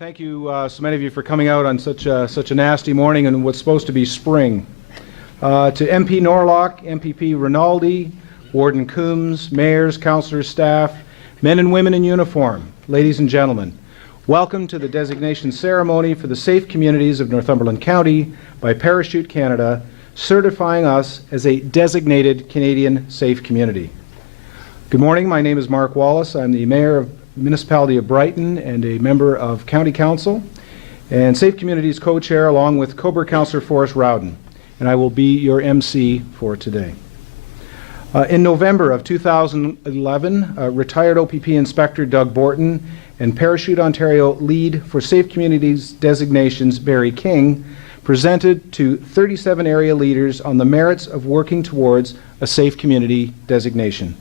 Thank you, so many of you, for coming out on such a nasty morning in what's supposed to be spring. To MP Norlock, MPP Rinaldi, Warden Coombs, mayors, councillors, staff, men and women in uniform, ladies and gentlemen, welcome to the designation ceremony for the safe communities of Northumberland County by Parachute Canada, certifying us as a designated Canadian safe community. Good morning, my name is Mark Wallace. I'm the Mayor of the Municipality of Brighton and a member of County Council and Safe Communities co-chair along with Cobourg Councillor Forrest Rowden, and I will be your MC for today. In November of 2011, retired OPP Inspector Doug Borton and Parachute Ontario Lead for Safe Communities Designations Barry King presented to 37 area leaders on the merits of working towards a safe community designation.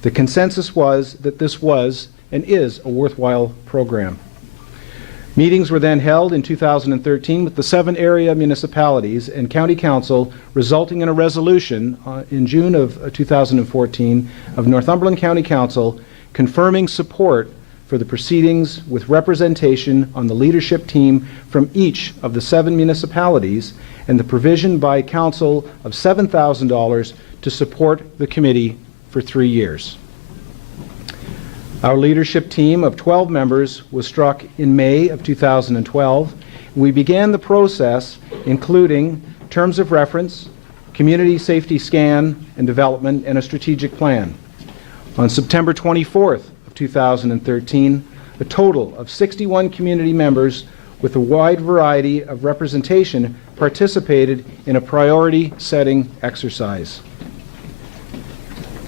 The consensus was that this was and is a worthwhile program. Meetings were then held in 2013 with the 7 area municipalities and County Council, resulting in a resolution in June of 2014 of Northumberland County Council confirming support for the proceedings with representation on the leadership team from each of the 7 municipalities and the provision by Council of $7,000 to support the committee for 3 years. Our leadership team of 12 members was struck in May of 2012. We began the process including terms of reference, community safety scan and development, and a strategic plan. On September 24th of 2013, a total of 61 community members with a wide variety of representation participated in a priority setting exercise.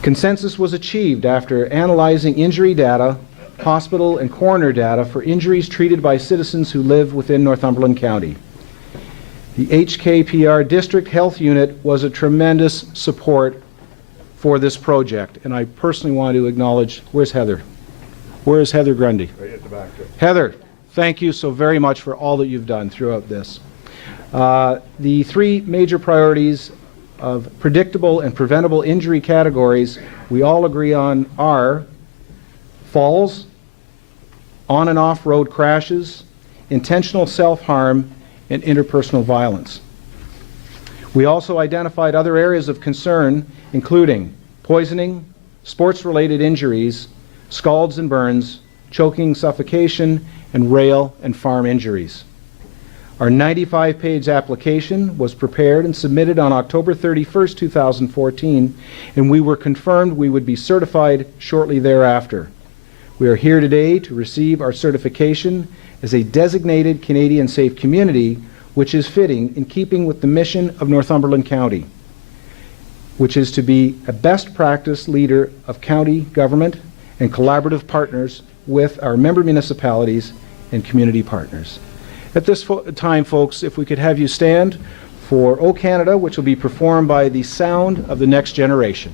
Consensus was achieved after analyzing injury data, hospital and coroner data for injuries treated by citizens who live within Northumberland County. The HKPR District Health Unit was a tremendous support for this project, and I personally want to acknowledge, where's Heather? Where is Heather Grundy? Right at the back there. Heather, thank you so very much for all that you've done throughout this. The 3 major priorities of predictable and preventable injury categories we all agree on are falls, on and off road crashes, intentional self-harm, and interpersonal violence. We also identified other areas of concern including poisoning, sports-related injuries, scalds and burns, choking, suffocation, and rail and farm injuries. Our 95-page application was prepared and submitted on October 31st, 2014, and we were confirmed we would be certified shortly thereafter. We are here today to receive our certification as a designated Canadian safe community, which is fitting in keeping with the mission of Northumberland County, which is to be a best practice leader of county government and collaborative partners with our member municipalities and community partners. At this time, folks, if we could have you stand for O Canada, which will be performed by the sound of the next generation.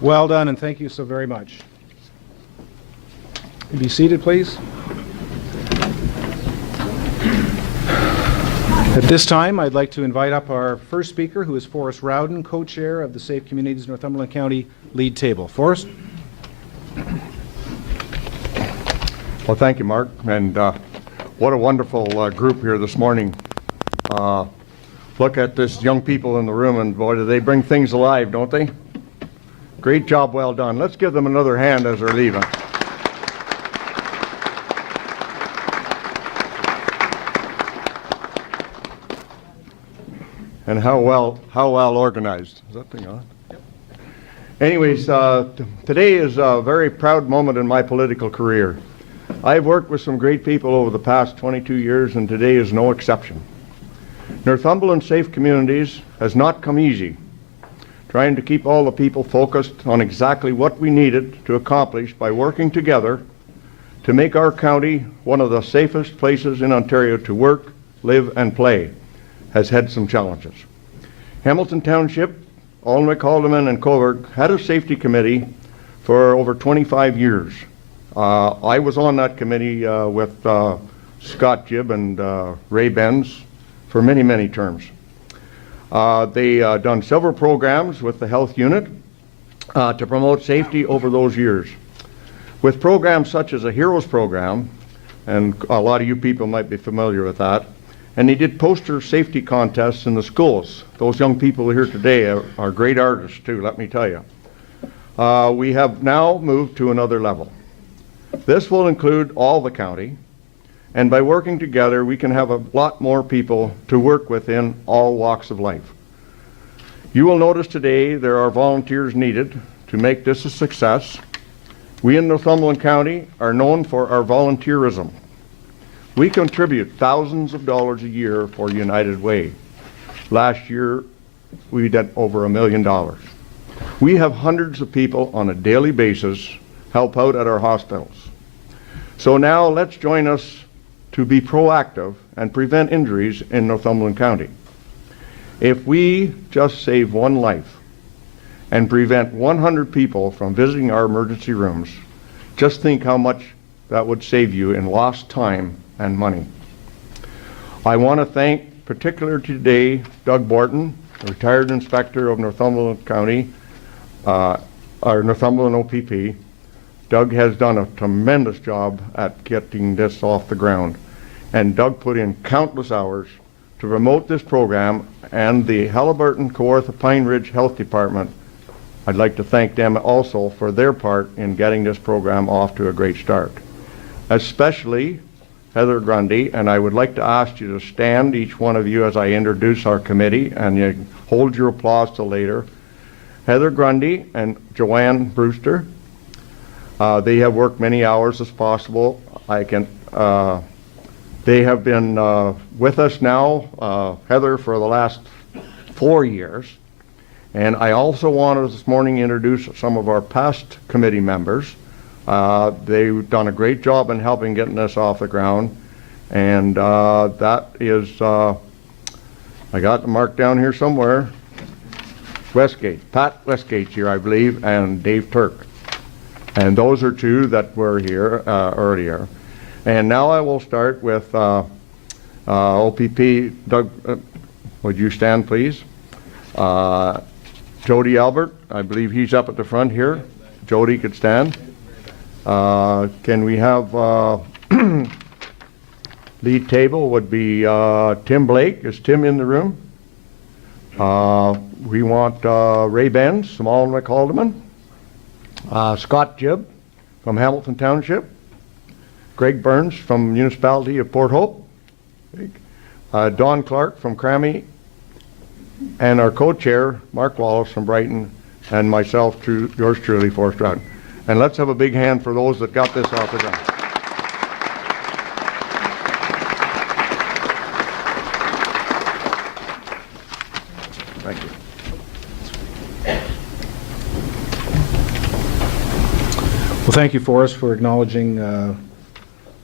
Well done, and thank you so very much. Be seated, please. At this time, I'd like to invite up our first speaker, who is Forrest Rowden, co-chair of the Safe Communities Northumberland County Lead Table. Forrest? Well, thank you, Mark, and what a wonderful group here this morning. Look at this young people in the room, and boy, do they bring things alive, don't they? Great job, well done. Let's give them another hand as they're leaving. And how well organized. Is that thing on? Yep. Anyways, today is a very proud moment in my political career. I've worked with some great people over the past 22 years, and today is no exception. Northumberland Safe Communities has not come easy, trying to keep all the people focused on exactly what we needed to accomplish by working together to make our county one of the safest places in Ontario to work, live, and play, has had some challenges. Hamilton Township, Alnwick, Haldeman, and Coburg had a safety committee for over 25 years. I was on that committee with Scott Jibb and Ray Benz for many, many terms. They done several programs with the health unit to promote safety over those years. With programs such as a Heroes program, and a lot of you people might be familiar with that, and they did poster safety contests in the schools. Those young people here today are great artists too, let me tell you. We have now moved to another level. This will include all the county, and by working together we can have a lot more people to work with in all walks of life. You will notice today there are volunteers needed to make this a success. We in Northumberland County are known for our volunteerism. We contribute thousands of dollars a year for United Way. Last year, we did over $1 million. We have hundreds of people on a daily basis help out at our hospitals. So now let's join us to be proactive and prevent injuries in Northumberland County. If we just save one life and prevent 100 people from visiting our emergency rooms, just think how much that would save you in lost time and money. I want to thank particularly today Doug Borton, retired inspector of Northumberland County, our Northumberland OPP. Doug has done a tremendous job at getting this off the ground, and Doug put in countless hours to promote this program, and the Halliburton, Kawartha, Pine Ridge Health Department, I'd like to thank them also for their part in getting this program off to a great start. Especially Heather Grundy, and I would like to ask you to stand, each one of you, as I introduce our committee, and you hold your applause till later. Heather Grundy and Joanne Brewster, they have worked many hours as possible. They have been with us now, Heather, for the last 4 years. And I also wanted this morning to introduce some of our past committee members. They've done a great job in helping getting this off the ground, and that is, I got the mark down here somewhere, Westgate, Pat Westgate's here, I believe, and Dave Turk. And those are two that were here earlier. And now I will start with OPP. Doug, would you stand, please? Jody Albert, I believe he's up at the front here. Jody could stand. Can we have lead table would be Tim Blake. Is Tim in the room? We want Ray Benz from Alnwick Haldeman, Scott Jibb from Hamilton Township, Greg Burns from Municipality of Port Hope, Don Clark from Crammy, and our co-chair, Mark Wallace from Brighton, and myself, yours truly, Forrest Rowden. And let's have a big hand for those that got this off the ground. Thank you. Well, thank you, Forrest, for acknowledging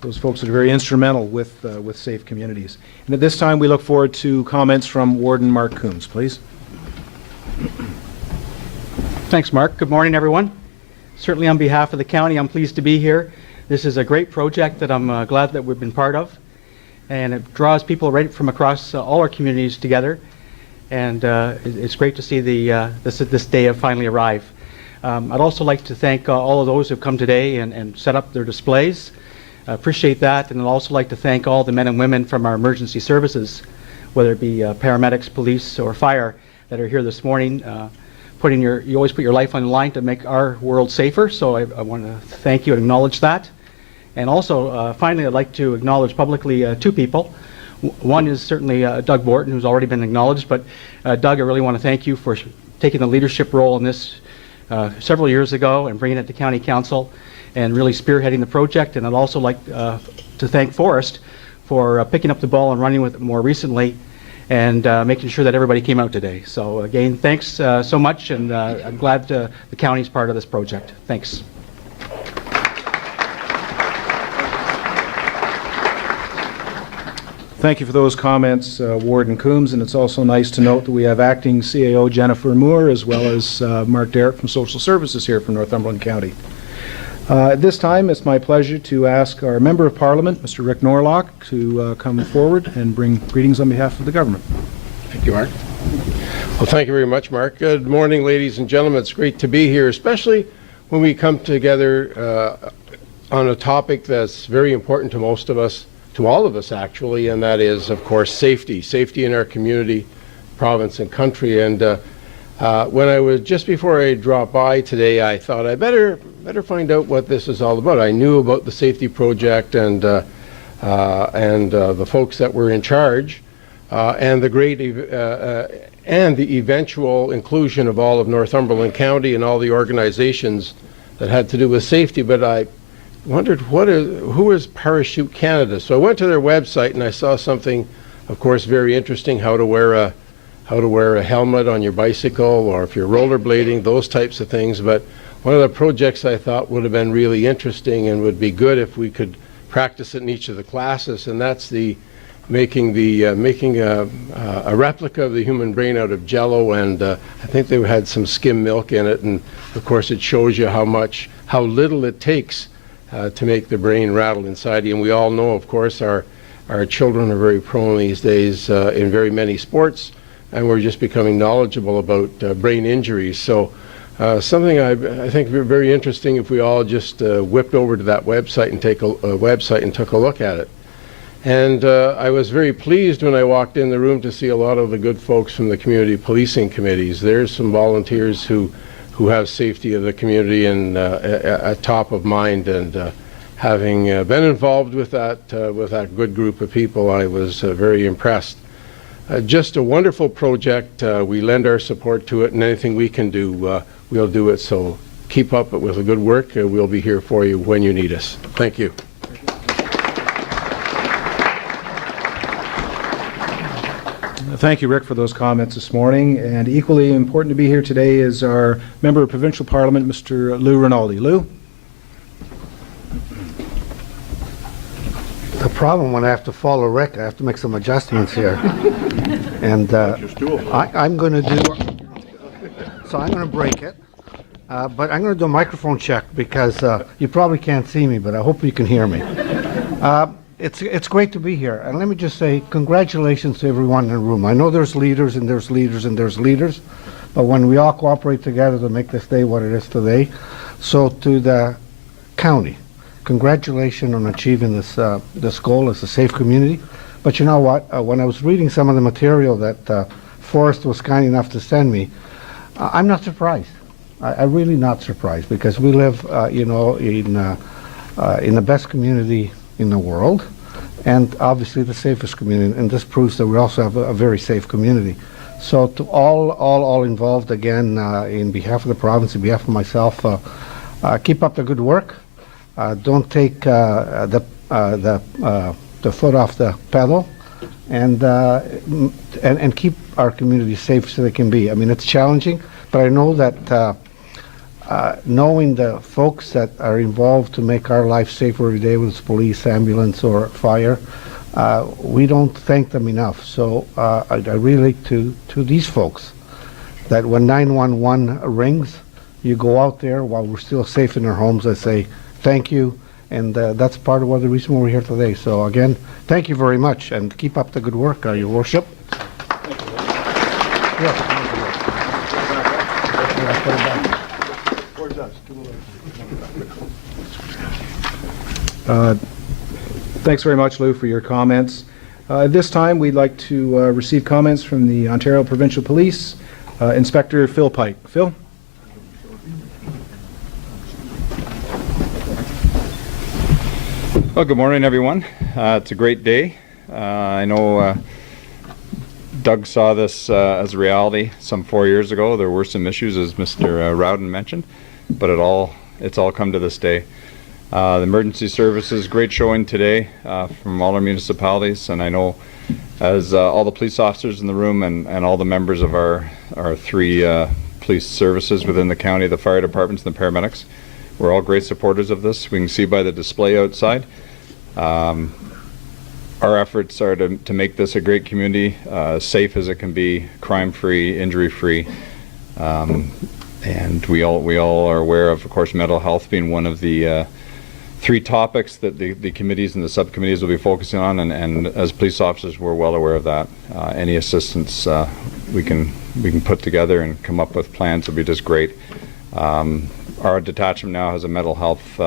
those folks that are very instrumental with Safe Communities. And at this time, we look forward to comments from Warden Mark Coombs, please. Thanks, Mark. Good morning, everyone. Certainly on behalf of the county, I'm pleased to be here. This is a great project that I'm glad that we've been part of. and it draws people right from across all our communities together. And it's great to see this day have finally arrived. I'd also like to thank all of those who have come today and set up their displays. I appreciate that, and I'd also like to thank all the men and women from our emergency services, whether it be paramedics, police, or fire, that are here this morning. You always put your life on the line to make our world safer, so I want to thank you and acknowledge that. And also, finally, I'd like to acknowledge publicly two people. One is certainly Doug Borton, who's already been acknowledged, but Doug, I really want to thank you for taking the leadership role in this several years ago and bringing it to County Council and really spearheading the project. And I'd also like to thank Forrest for picking up the ball and running with it more recently and making sure that everybody came out today. So again, thanks so much, and I'm glad the county's part of this project. Thanks. Thank you for those comments, Warden Coombs, and it's also nice to note that we have acting CAO Jennifer Moore as well as Mark Derrick from Social Services here from Northumberland County. At this time, it's my pleasure to ask our Member of Parliament, Mr. Rick Norlock, to come forward and bring greetings on behalf of the government. Thank you, Mark. Well, thank you very much, Mark. Good morning, ladies and gentlemen. It's great to be here, especially when we come together on a topic that's very important to most of us, to all of us actually, and that is, of course, safety. Safety in our community, province, and country. And when I was, just before I dropped by today, I thought I better find out what this is all about. I knew about the safety project and the folks that were in charge, and the great and the eventual inclusion of all of Northumberland County and all the organizations that had to do with safety. But I wondered who is Parachute Canada. So I went to their website and I saw something, of course, very interesting: how to wear a helmet on your bicycle, or if you're rollerblading, those types of things. But one of the projects I thought would have been really interesting and would be good if we could practice it in each of the classes, and that's the making a replica of the human brain out of Jello, and I think they had some skim milk in it, and of course it shows you how little it takes to make the brain rattle inside you. And we all know, of course, our children are very prone these days in very many sports, and we're just becoming knowledgeable about brain injuries. So something I think would be very interesting if we all just whipped over to that website and took a look at it. And I was very pleased when I walked in the room to see a lot of the good folks from the community policing committees. There's some volunteers who have safety of the community and at top of mind, and having been involved with that good group of people, I was very impressed. Just a wonderful project. We lend our support to it, and anything we can do, we'll do it. So keep up with the good work. We'll be here for you when you need us. Thank you. Thank you, Rick, for those comments this morning. And equally important to be here today is our Member of Provincial Parliament, Mr. Lou Rinaldi. Lou? The problem when I have to follow Rick, I have to make some adjustments here. And I'm going to do, so I'm going to break it, but I'm going to do a microphone check because you probably can't see me, but I hope you can hear me. It's great to be here, and let me just say congratulations to everyone in the room. I know there's leaders and there's leaders and there's leaders, but when we all cooperate together to make this day what it is today, so to the county, congratulations on achieving this goal as a safe community. But you know what? When I was reading some of the material that Forrest was kind enough to send me, I'm not surprised. I'm really not surprised, because we live, in the best community in the world, and obviously the safest community, and this proves that we also have a very safe community. So to all involved, again, in behalf of the province, in behalf of myself, keep up the good work. Don't take the foot off the pedal, and keep our community safe so they can be. I mean, it's challenging, but I know that knowing the folks that are involved to make our life safer every day, whether it's police, ambulance, or fire, we don't thank them enough. So I relate to these folks that when 911 rings, you go out there while we're still safe in our homes. I say thank you, And that's part of the reason we're here today. So again, thank you very much, and keep up the good work, Your Worship. Thanks very much, Lou, for your comments. At this time, we'd like to receive comments from the Ontario Provincial Police. Inspector Phil Pike. Phil? Well, good morning, everyone. It's a great day. I know Doug saw this as a reality some 4 years ago. There were some issues, as Mr. Rowden mentioned, but it's all come to this day. The emergency services, great showing today from all our municipalities, and I know as all the police officers in the room and all the members of our three police services within the county, the fire departments and the paramedics, we're all great supporters of this. We can see by the display outside. Our efforts are to make this a great community, safe as it can be, crime-free, injury-free, and we all are aware of course, mental health being one of the three topics that the committees and the subcommittees will be focusing on, and as police officers, we're well aware of that. Any assistance we can put together and come up with plans will be just great. Our detachment now has a mental health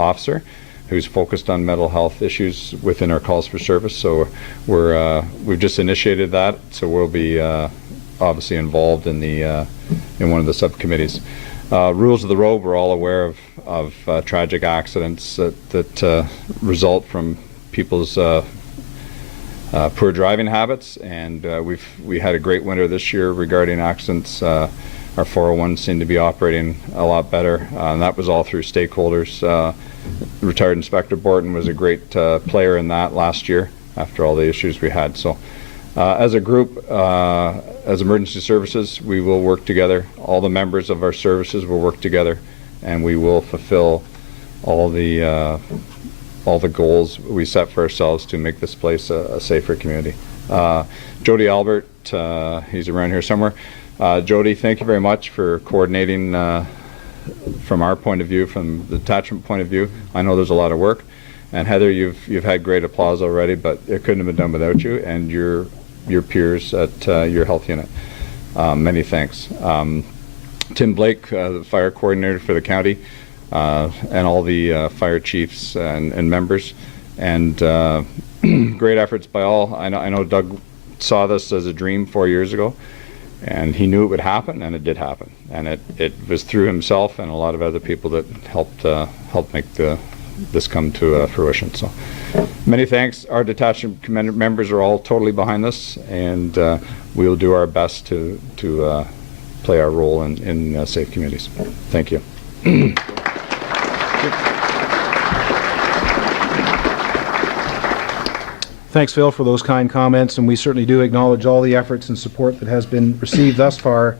officer who's focused on mental health issues within our calls for service. So we've just initiated that. So we'll be obviously involved in one of the subcommittees. Rules of the road, we're all aware of tragic accidents that result from people's poor driving habits, and we had a great winter this year regarding accidents. Our 401s seem to be operating a lot better, and that was all through stakeholders. Retired Inspector Borton was a great player in that last year after all the issues we had. So as a group, as emergency services, we will work together. All the members of our services will work together, and we will fulfill all the goals we set for ourselves to make this place a safer community. Jody Albert, he's around here somewhere. Jody, thank you very much for coordinating from our point of view, from the detachment point of view. I know there's a lot of work. And Heather, you've had great applause already, but it couldn't have been done without you and your peers at your health unit. Many thanks. Tim Blake, the fire coordinator for the county, and all the fire chiefs and members, and great efforts by all. I know Doug saw this as a dream 4 years ago, and he knew it would happen, and it did happen. And it was through himself and a lot of other people that helped make this come to fruition. So many thanks. Our detachment members are all totally behind this, and we'll do our best to play our role in safe communities. Thank you. Thanks, Phil, for those kind comments, and we certainly do acknowledge all the efforts and support that has been received thus far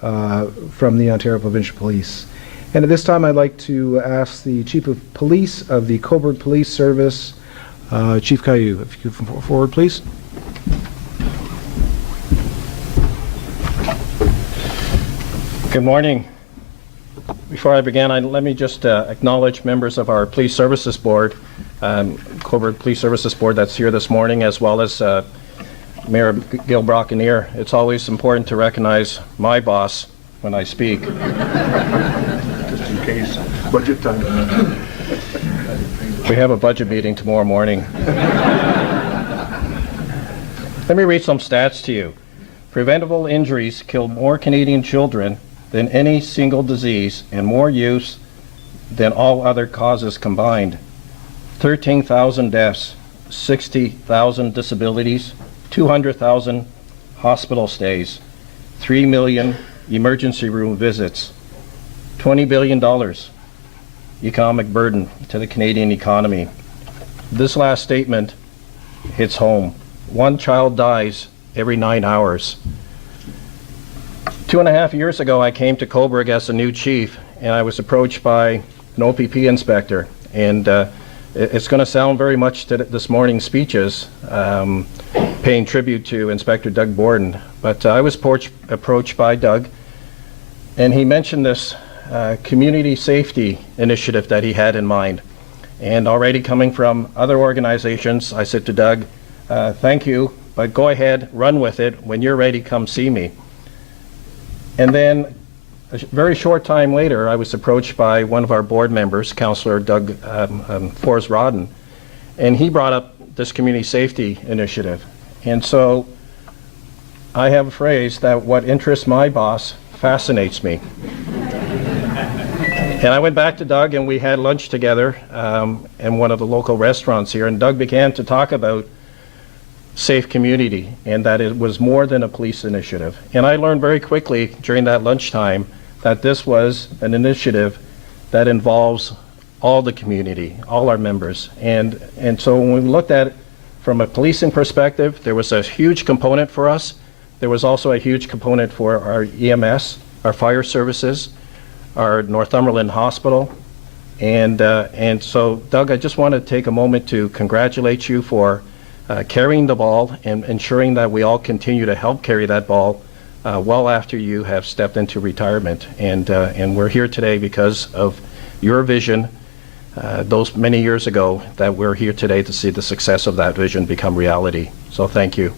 from the Ontario Provincial Police. And at this time, I'd like to ask the Chief of Police of the Cobourg Police Service, Chief Caillou, if you could come forward, please. Good morning. Before I begin, let me just acknowledge members of our Police Services Board, Cobourg Police Services Board that's here this morning, as well as Mayor Gil Brockenier. It's always important to recognize my boss when I speak. Just in case, budget time. We have a budget meeting tomorrow morning. Let me read some stats to you. Preventable injuries kill more Canadian children than any single disease and more youths than all other causes combined. 13,000 deaths, 60,000 disabilities, 200,000 hospital stays, 3 million emergency room visits, $20 billion economic burden to the Canadian economy. This last statement hits home. One child dies every 9 hours. 2.5 years ago, I came to Cobourg as a new chief, and I was approached by an OPP inspector, and it's going to sound very much to this morning's speeches, paying tribute to Inspector Doug Borden, but I was approached by Doug, and he mentioned this community safety initiative that he had in mind. And already coming from other organizations, I said to Doug, thank you, but go ahead, run with it. When you're ready, come see me. And then a very short time later, I was approached by one of our board members, Councillor Doug Forrest-Rodden, and he brought up this community safety initiative. And so I have a phrase that what interests my boss fascinates me. And I went back to Doug and we had lunch together in one of the local restaurants here, and Doug began to talk about safe community and that it was more than a police initiative. And I learned very quickly during that lunchtime that this was an initiative that involves all the community, all our members. And so when we looked at it from a policing perspective, there was a huge component for us. There was also a huge component for our EMS, our fire services, our Northumberland Hospital. And so, Doug, I just want to take a moment to congratulate you for carrying the ball and ensuring that we all continue to help carry that ball well after you have stepped into retirement. And we're here today because of your vision those many years ago, that we're here today to see the success of that vision become reality. So thank you.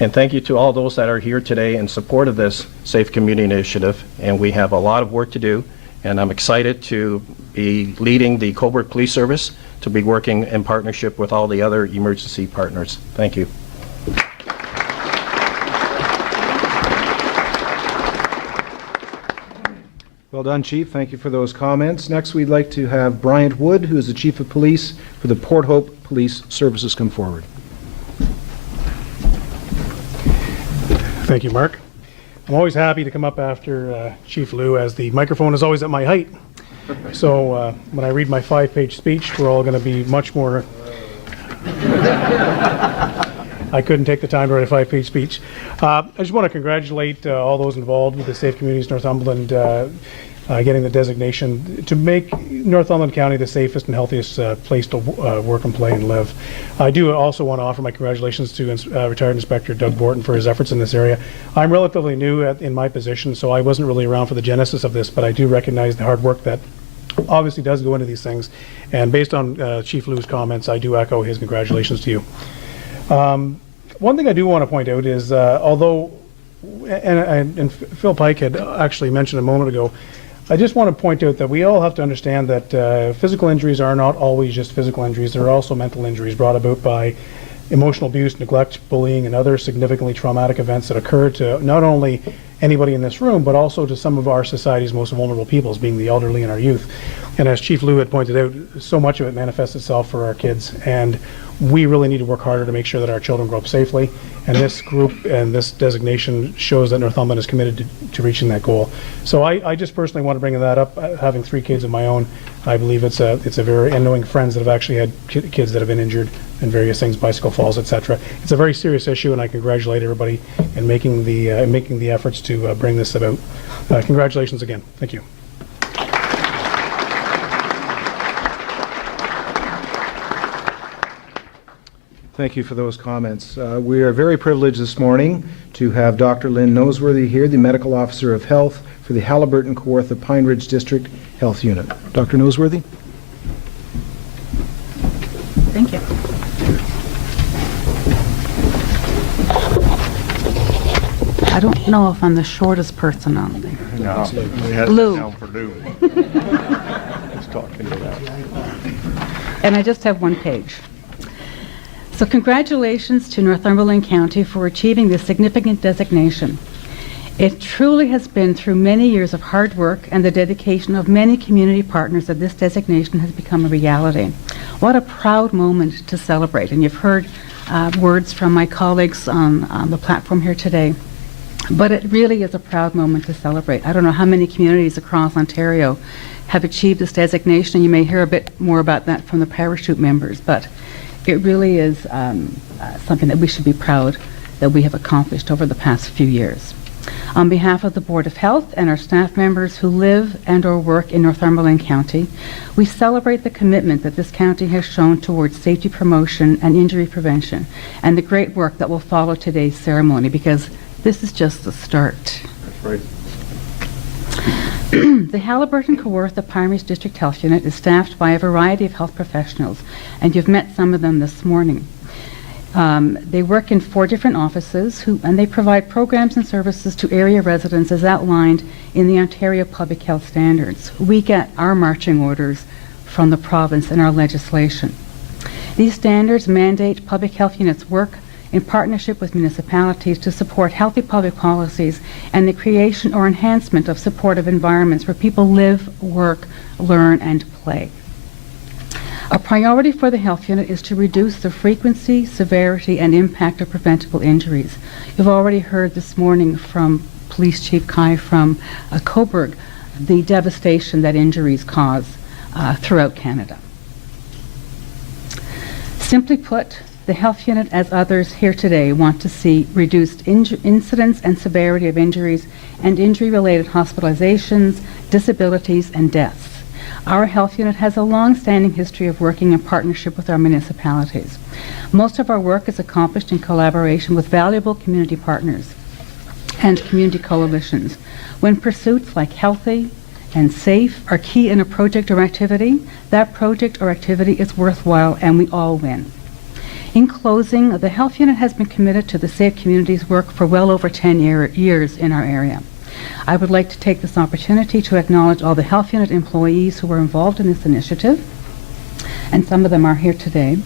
And thank you to all those that are here today in support of this Safe Community Initiative. And we have a lot of work to do. And I'm excited to be leading the Cobourg Police Service, to be working in partnership with all the other emergency partners. Thank you. Well done, Chief. Thank you for those comments. Next, we'd like to have Bryant Wood, who is the Chief of Police for the Port Hope Police Services, come forward. Thank you, Mark. I'm always happy to come up after Chief Lou, as the microphone is always at my height. So when I read my 5-page speech, we're all going to be much more... I couldn't take the time to write a 5-page speech. I just want to congratulate all those involved with the Safe Communities Northumberland getting the designation to make Northumberland County the safest and healthiest place to work and play and live. I do also want to offer my congratulations to retired Inspector Doug Borton for his efforts in this area. I'm relatively new in my position, so I wasn't really around for the genesis of this, but I do recognize the hard work that obviously does go into these things. And based on Chief Lou's comments, I do echo his congratulations to you. One thing I do want to point out is, although, and Phil Pike had actually mentioned a moment ago, I just want to point out that we all have to understand that physical injuries are not always just physical injuries. There are also mental injuries brought about by emotional abuse, neglect, bullying, and other significantly traumatic events that occur to not only anybody in this room, but also to some of our society's most vulnerable peoples, being the elderly and our youth. And as Chief Lou had pointed out, so much of it manifests itself for our kids, and we really need to work harder to make sure that our children grow up safely. And this group and this designation shows that Northumberland is committed to reaching that goal. So I just personally want to bring that up. Having 3 kids of my own, I believe it's a very, and knowing friends that have actually had kids that have been injured in various things, bicycle falls, etc. It's a very serious issue, and I congratulate everybody in making the efforts to bring this about. Congratulations again. Thank you. Thank you for those comments. We are very privileged this morning to have Dr. Lynn Noseworthy here, the Medical Officer of Health for the Halliburton Kawartha Pine Ridge District Health Unit. Dr. Noseworthy? Thank you. I don't know if I'm the shortest person on there. No, we had Lou. down for Lou. Let's talk into that. And I just have 1 page. So congratulations to Northumberland County for achieving this significant designation. It truly has been through many years of hard work and the dedication of many community partners that this designation has become a reality. What a proud moment to celebrate. And you've heard words from my colleagues on the platform here today. But it really is a proud moment to celebrate. I don't know how many communities across Ontario have achieved this designation, and you may hear a bit more about that from the parachute members, but it really is something that we should be proud that we have accomplished over the past few years. On behalf of the Board of Health and our staff members who live and or work in Northumberland County, we celebrate the commitment that this county has shown towards safety promotion and injury prevention, and the great work that will follow today's ceremony, because this is just the start. That's right. The Halliburton Kawartha Primaries District Health Unit is staffed by a variety of health professionals, and you've met some of them this morning. They work in 4 different offices, and they provide programs and services to area residents as outlined in the Ontario Public Health Standards. We get our marching orders from the province in our legislation. These standards mandate public health units work in partnership with municipalities to support healthy public policies and the creation or enhancement of supportive environments where people live, work, learn, and play. A priority for the health unit is to reduce the frequency, severity, and impact of preventable injuries. You've already heard this morning from Police Chief Kai from Cobourg the devastation that injuries cause throughout Canada. Simply put, the health unit, as others here today, want to see reduced incidence and severity of injuries and injury-related hospitalizations, disabilities, and deaths. Our health unit has a long-standing history of working in partnership with our municipalities. Most of our work is accomplished in collaboration with valuable community partners and community coalitions. When pursuits like healthy and safe are key in a project or activity, that project or activity is worthwhile and we all win. In closing, the health unit has been committed to the Safe Communities work for well over 10 years in our area. I would like to take this opportunity to acknowledge all the health unit employees who were involved in this initiative, and some of them are here today.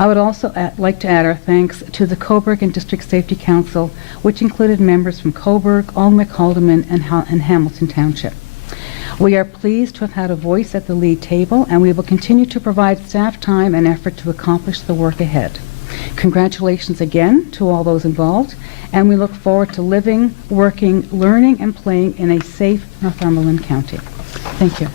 I would also like to add our thanks to the Cobourg and District Safety Council, which included members from Cobourg, Alnwick, Haldimand, and Hamilton Township. We are pleased to have had a voice at the lead table, and we will continue to provide staff time and effort to accomplish the work ahead. Congratulations again to all those involved, and we look forward to living, working, learning, and playing in a safe Northumberland County. Thank you.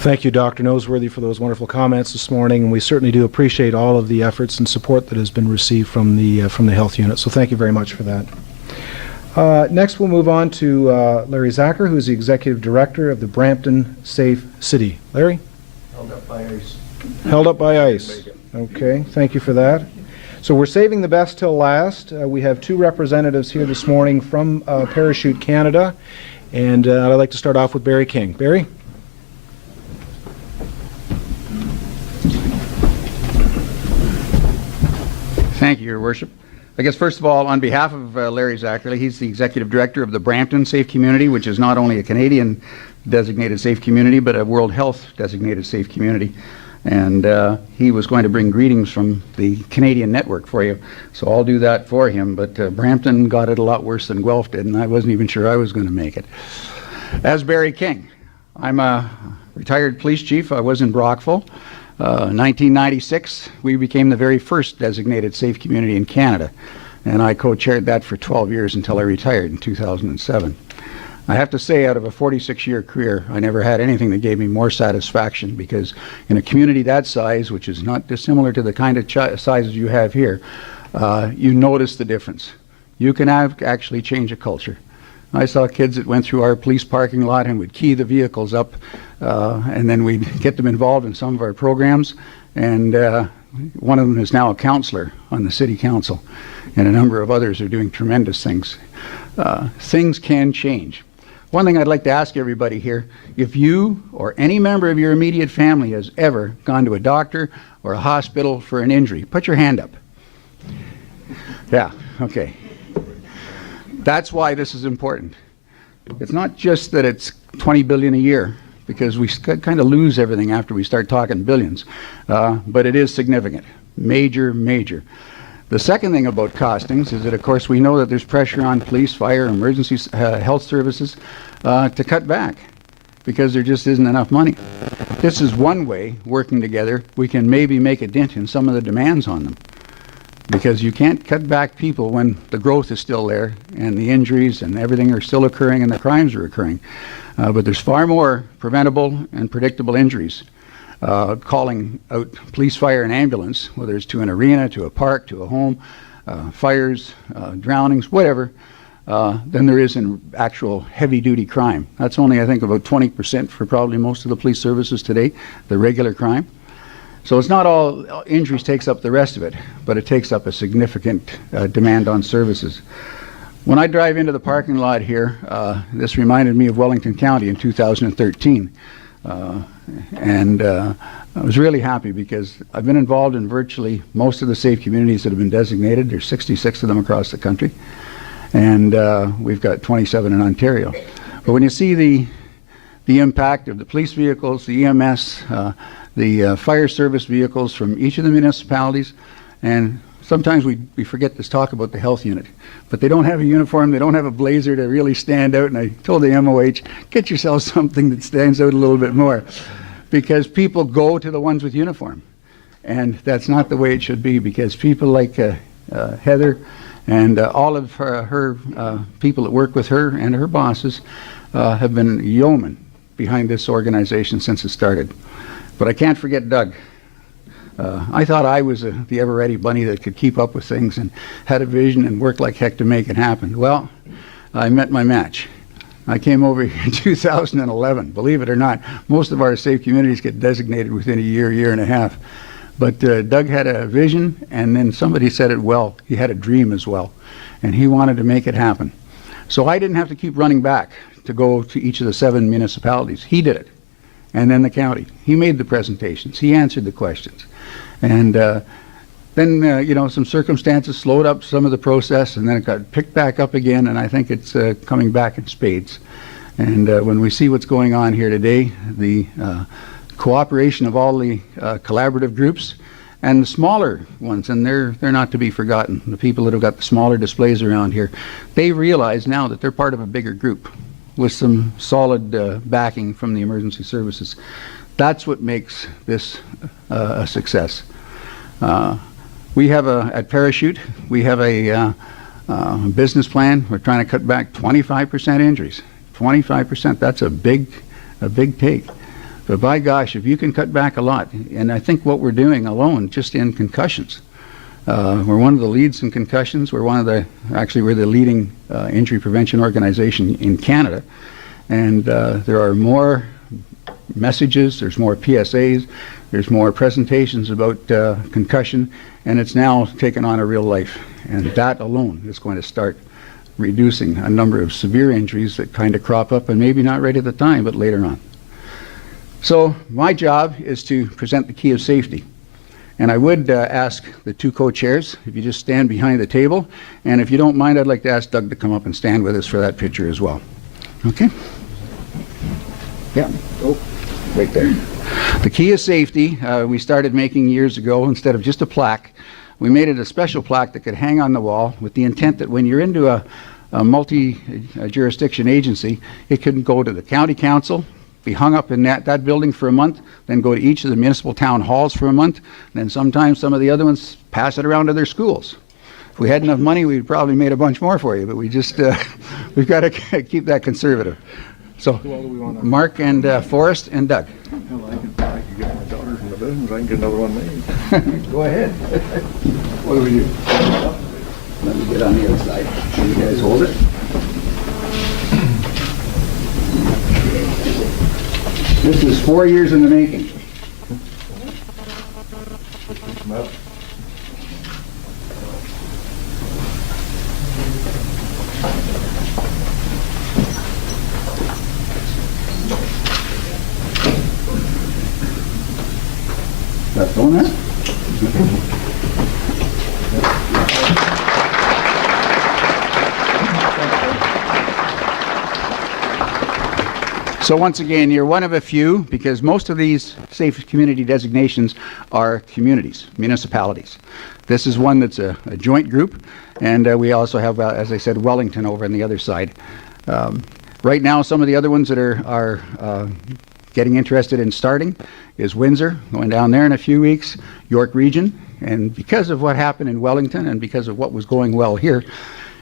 Thank you, Dr. Noseworthy, for those wonderful comments this morning, and we certainly do appreciate all of the efforts and support that has been received from the health unit. So thank you very much for that. Next, we'll move on to Larry Zacher, who is the Executive Director of the Brampton Safe City. Larry? Held up by ice. Held up by ice. Okay, thank you for that. So we're saving the best till last. We have 2 representatives here this morning from Parachute Canada, and I'd like to start off with Barry King. Barry? Thank you, Your Worship. I guess first of all, on behalf of Larry Zacherle, he's the Executive Director of the Brampton Safe Community, which is not only a Canadian designated safe community, but a World Health designated safe community. And he was going to bring greetings from the Canadian network for you, so I'll do that for him. But Brampton got it a lot worse than Guelph did, and I wasn't even sure I was going to make it. As Barry King, I'm a retired police chief. I was in Brockville. 1996, we became the very first designated safe community in Canada, and I co-chaired that for 12 years until I retired in 2007. I have to say, out of a 46-year career, I never had anything that gave me more satisfaction, because in a community that size, which is not dissimilar to the kind of sizes you have here, you notice the difference. You can actually change a culture. I saw kids that went through our police parking lot and would key the vehicles up, and then we'd get them involved in some of our programs. And one of them is now a counselor on the city council, and a number of others are doing tremendous things. Things can change. One thing I'd like to ask everybody here, if you or any member of your immediate family has ever gone to a doctor or a hospital for an injury, put your hand up. Yeah, okay. That's why this is important. It's not just that it's 20 billion a year, because we kind of lose everything after we start talking billions, but it is significant. Major, major. The second thing about costings is that, of course, we know that there's pressure on police, fire, emergency health services to cut back, because there just isn't enough money. This is one way, working together, we can maybe make a dent in some of the demands on them. Because you can't cut back people when the growth is still there and the injuries and everything are still occurring and the crimes are occurring. But there's far more preventable and predictable injuries. Calling out police, fire, and ambulance, whether it's to an arena, to a park, to a home, fires, drownings, whatever, than there is in actual heavy-duty crime. That's only, I think, about 20% for probably most of the police services today, the regular crime. So it's not all injuries takes up the rest of it, but it takes up a significant demand on services. When I drive into the parking lot here, this reminded me of Wellington County in 2013. I was really happy because I've been involved in virtually most of the safe communities that have been designated. There's 66 of them across the country, and we've got 27 in Ontario. But when you see the impact of the police vehicles, the EMS, the fire service vehicles from each of the municipalities, and sometimes we forget to talk about the health unit, but they don't have a uniform, they don't have a blazer to really stand out, and I told the MOH, get yourself something that stands out a little bit more, because people go to the ones with uniform, and that's not the way it should be, because people like Heather and all of her people that work with her and her bosses have been yeomen behind this organization since it started. But I can't forget Doug. I thought I was the ever-ready bunny that could keep up with things and had a vision and worked like heck to make it happen. Well, I met my match. I came over here in 2011. Believe it or not, most of our safe communities get designated within a year, year and a half. But Doug had a vision, and then somebody said it well. He had a dream as well, and he wanted to make it happen. So I didn't have to keep running back to go to each of the 7 municipalities. He did it. And then the county. He made the presentations. He answered the questions. And then, you know, some circumstances slowed up some of the process, and then it got picked back up again, and I think it's coming back in spades. And when we see what's going on here today, the cooperation of all the collaborative groups and the smaller ones, and they're not to be forgotten. The people that have got the smaller displays around here, they realize now that they're part of a bigger group with some solid backing from the emergency services. That's what makes this a success. We have at Parachute, we have a business plan. We're trying to cut back 25% injuries. 25%, that's a big take. But by gosh, if you can cut back a lot, and I think what we're doing alone, just in concussions, we're one of the leads in concussions. We're we're the leading injury prevention organization in Canada. And there are more messages, there's more PSAs, there's more presentations about concussion, and it's now taken on a real life. And that alone is going to start reducing a number of severe injuries that kind of crop up, and maybe not right at the time, but later on. So my job is to present the key of safety. And I would ask the 2 co-chairs, if you just stand behind the table, and if you don't mind, I'd like to ask Doug to come up and stand with us for that picture as well. Okay? Yeah, oh, right there. The key of safety, we started making years ago. Instead of just a plaque, we made it a special plaque that could hang on the wall with the intent that when you're into a multi-jurisdiction agency, it could go to the county council, be hung up in that building for a month, then go to each of the municipal town halls for a month, and then sometimes some of the other ones pass it around to their schools. If we had enough money, we'd probably made a bunch more for you, but we just, we've got to keep that conservative. So, Mark and Forrest and Doug. Well, I can get my daughters in the business. I can get another one made. Go ahead. What do we do? Let me get on the other side. So you guys hold it. This is 4 years in the making. That's going on. So once again, you're one of a few, because most of these safe community designations are communities, municipalities. This is one that's a joint group, and we also have, as I said, Wellington over on the other side. Right now, some of the other ones that are getting interested in starting is Windsor, going down there in a few weeks, York Region, and because of what happened in Wellington and because of what was going well here,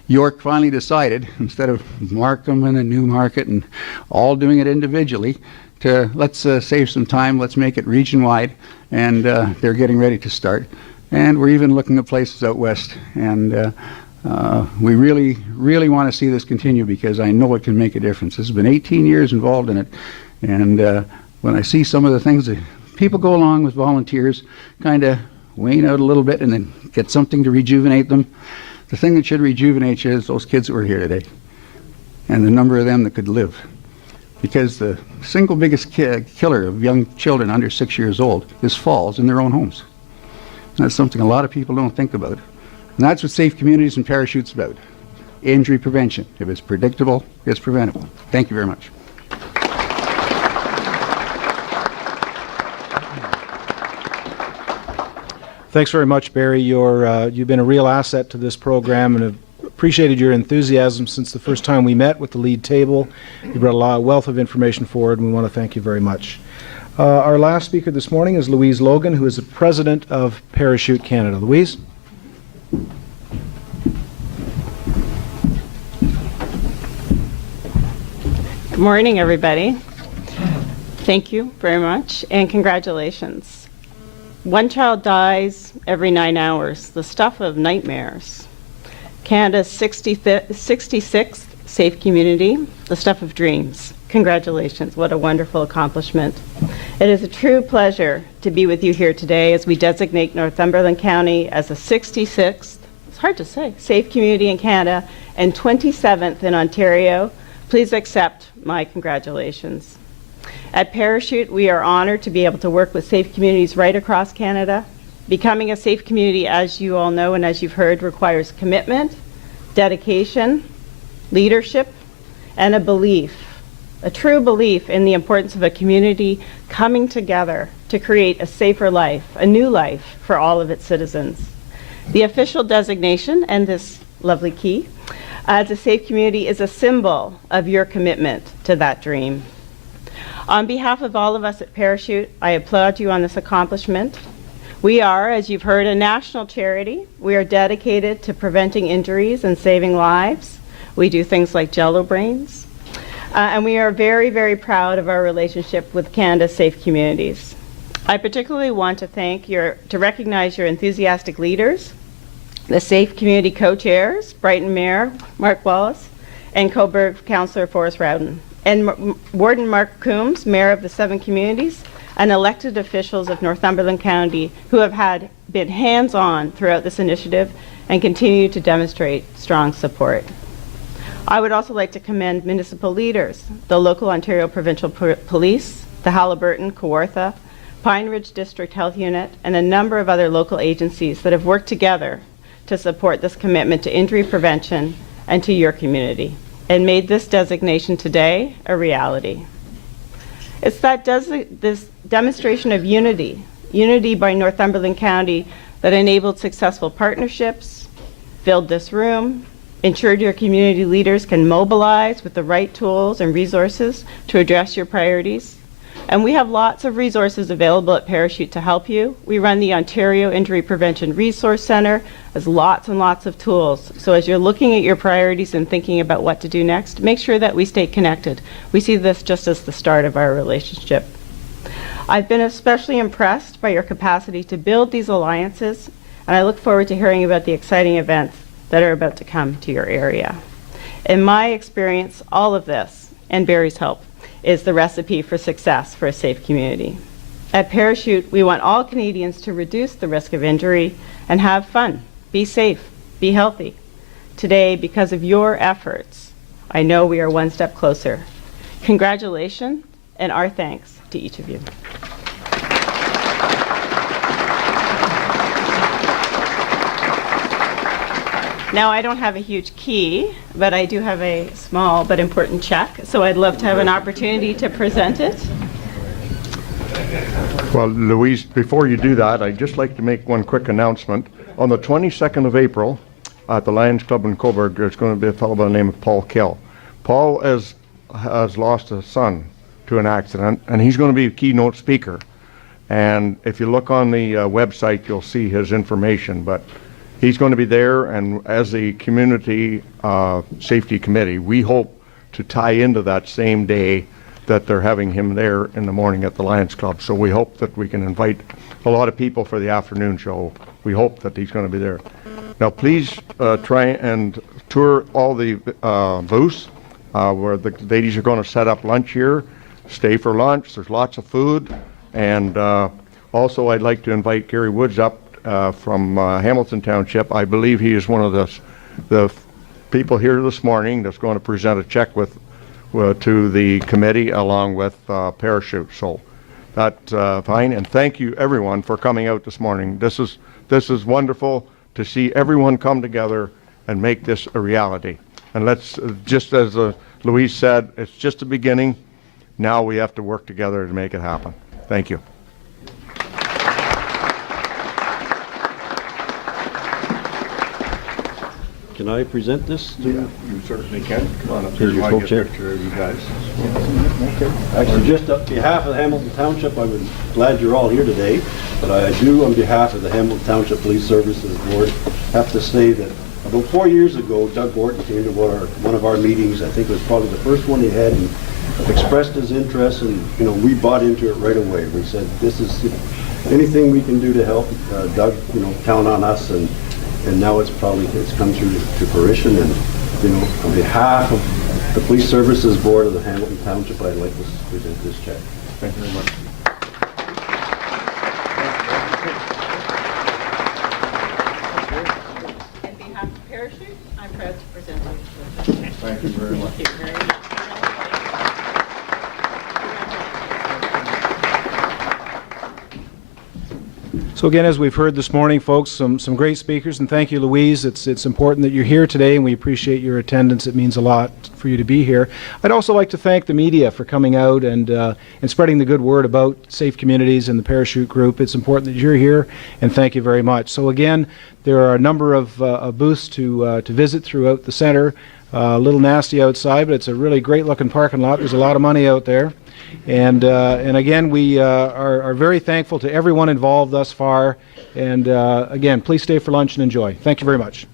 York finally decided, instead of Markham and a Newmarket and all doing it individually, to let's save some time, let's make it region-wide, and they're getting ready to start. And we're even looking at places out west, and we really, really want to see this continue because I know it can make a difference. This has been 18 years involved in it, and when I see some of the things that people go along with volunteers, kind of wane out a little bit and then get something to rejuvenate them. The thing that should rejuvenate you is those kids that were here today and the number of them that could live. Because the single biggest killer of young children under 6 years old is falls in their own homes. And that's something a lot of people don't think about. And that's what Safe Communities and Parachute's about. Injury prevention. If it's predictable, it's preventable. Thank you very much. Thanks very much, Barry. You've been a real asset to this program and have appreciated your enthusiasm since the first time we met with the lead table. You brought a wealth of information forward, and we want to thank you very much. Our last speaker this morning is Louise Logan, who is the president of Parachute Canada. Louise? Good morning, everybody. Thank you very much, and congratulations. One child dies every 9 hours, the stuff of nightmares. Canada's 66th safe community, the stuff of dreams. Congratulations, what a wonderful accomplishment. It is a true pleasure to be with you here today as we designate Northumberland County as the 66th, it's hard to say, safe community in Canada and 27th in Ontario. Please accept my congratulations. At Parachute, we are honored to be able to work with safe communities right across Canada. Becoming a safe community, as you all know and as you've heard, requires commitment, dedication, leadership, and a belief, a true belief in the importance of a community coming together to create a safer life, a new life for all of its citizens. The official designation, and this lovely key, as a safe community is a symbol of your commitment to that dream. On behalf of all of us at Parachute, I applaud you on this accomplishment. We are, as you've heard, a national charity. We are dedicated to preventing injuries and saving lives. We do things like Jello brains. And we are very, very proud of our relationship with Canada's safe communities. I particularly want to recognize your enthusiastic leaders, the Safe Community Co-Chairs, Brighton Mayor Mark Wallace, and Coburg Councillor Forrest Rowden, and Warden Mark Coombs, Mayor of the 7 communities, and elected officials of Northumberland County who have been hands-on throughout this initiative and continue to demonstrate strong support. I would also like to commend municipal leaders, the local Ontario Provincial Police, the Halliburton, Kawartha, Pine Ridge District Health Unit, and a number of other local agencies that have worked together to support this commitment to injury prevention and to your community, and made this designation today a reality. It's this demonstration of unity by Northumberland County that enabled successful partnerships, filled this room, ensured your community leaders can mobilize with the right tools and resources to address your priorities. And we have lots of resources available at Parachute to help you. We run the Ontario Injury Prevention Resource Centre as lots and lots of tools. So as you're looking at your priorities and thinking about what to do next, make sure that we stay connected. We see this just as the start of our relationship. I've been especially impressed by your capacity to build these alliances, and I look forward to hearing about the exciting events that are about to come to your area. In my experience, all of this, and Barry's help, is the recipe for success for a safe community. At Parachute, we want all Canadians to reduce the risk of injury and have fun, be safe, be healthy. Today, because of your efforts, I know we are one step closer. Congratulations, and our thanks to each of you. Now, I don't have a huge key, but I do have a small but important check, so I'd love to have an opportunity to present it. Well, Louise, before you do that, I'd just like to make one quick announcement. On the 22nd of April, at the Lions Club in Coburg, there's going to be a fellow by the name of Paul Kell. Paul has lost a son to an accident, and he's going to be a keynote speaker. And if you look on the website, you'll see his information. But he's going to be there, and as the Community Safety Committee, we hope to tie into that same day that they're having him there in the morning at the Lions Club. So we hope that we can invite a lot of people for the afternoon show. We hope that he's going to be there. Now, please try and tour all the booths where the ladies are going to set up lunch here. Stay for lunch. There's lots of food. And also, I'd like to invite Gary Woods up from Hamilton Township. I believe he is one of the people here this morning that's going to present a check to the committee along with parachute. So that's fine. And thank you, everyone, for coming out this morning. This is wonderful to see everyone come together and make this a reality. And let's, just as Louise said, it's just the beginning. Now we have to work together to make it happen. Thank you. Can I present this? You certainly can. Come on up Here's your co-chair. picture of you guys. Actually, just on behalf of Hamilton Township, I'm glad you're all here today, but I do, on behalf of the Hamilton Township Police Services Board, have to say that about 4 years ago, Doug Gordon came to one of our meetings. I think it was probably the first one he had, and expressed his interest, and we bought into it right away. We said, this is anything we can do to help Doug, count on us, and now it's come through to fruition. And on behalf of the Police Services Board of the Hamilton Township, I'd like to present this check. Thank you very much. On behalf of Parachute, I'm proud to present you. Thank you very much. Thank you very much. So again, as we've heard this morning, folks, some great speakers, and thank you, Louise. It's important that you're here today, and we appreciate your attendance. It means a lot for you to be here. I'd also like to thank the media for coming out and spreading the good word about Safe Communities and the Parachute Group. It's important that you're here, and thank you very much. So again, there are a number of booths to visit throughout the center. A little nasty outside, but it's a really great-looking parking lot. There's a lot of money out there. And again, we are very thankful to everyone involved thus far. And again, please stay for lunch and enjoy. Thank you very much.